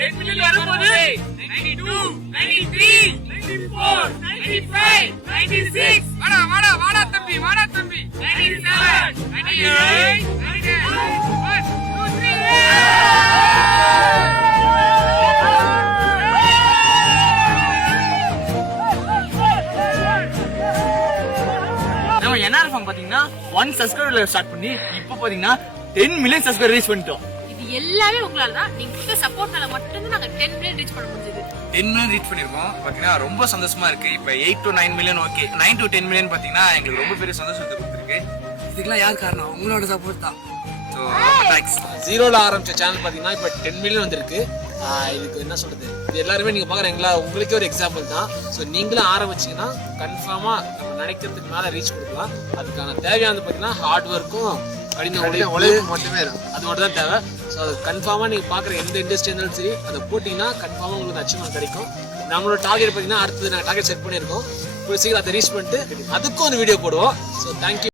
10 million வரும்போது 92 93 94 95 96 வாடா தம்பி 97 98 99 1 2 3 நம்ம என்ஆர்எஃப்எம் பாத்தீங்கன்னா 1 சப்ஸ்கிரைபர்ல ஸ்டார்ட் பண்ணி இப்போ பாத்தீங்கன்னா 10 மில்லியன் சப்ஸ்கிரைபர் ரீச் பண்ணிட்டோம். இது எல்லாமே உங்களால தான். நீங்க கொடுத்த சப்போர்ட்னால மட்டும்தான் நாங்க 10 மில்லியன் ரீச் பண்ண முடிஞ்சது. 10 மில்லியன் ரீச் பண்ணிருக்கோம். பாத்தீங்கன்னா ரொம்ப சந்தோஷமா இருக்கு. இப்போ 8 to 9 million okay, 9 to 10 million பாத்தீங்கன்னா எங்களுக்கு ரொம்ப பெரிய சந்தோஷத்தை கொடுத்துருக்கு. இதுக்கெல்லாம் யார் காரணம்? உங்களோட சப்போர்ட் தான். So thanks. ஜீரோல ஆரம்பிச்ச சேனல் பாத்தீங்கன்னா இப்போ 10 மில்லியன் வந்திருக்கு. இதுக்கு என்ன சொல்றது, இது எல்லாருமே நீங்க பாக்குறீங்களா, உங்களுக்கே ஒரு எக்ஸாம்பிள் தான். ஸோ நீங்களும் ஆரம்பிச்சீங்கன்னா கன்ஃபார்மா நம்ம நினைக்கிறதுக்கு மேல ரீச் கொடுக்கலாம். அதுக்கான தேவையானது பாத்தீங்கன்னா ஹார்ட் ஒர்க்கும் கடின உழைப்பு மட்டுமே தான். அது மட்டும் தான் தேவை. ஸோ அது கன்ஃபார்மா நீங்க பாக்குற எந்த இண்டஸ்ட்ரி இருந்தாலும் சரி அதை போட்டீங்கன்னா கன்ஃபார்மா உங்களுக்கு அச்சீவ்மெண்ட் கிடைக்கும். நம்மளோட டார்கெட் பாத்தீங்கன்னா அடுத்தது நாங்கள் டார்கெட் செட் பண்ணியிருக்கோம். சீக்கிரம் அதை ரீச் பண்ணிட்டு அதுக்கும் ஒரு வீடியோ போடுவோம். So thank you.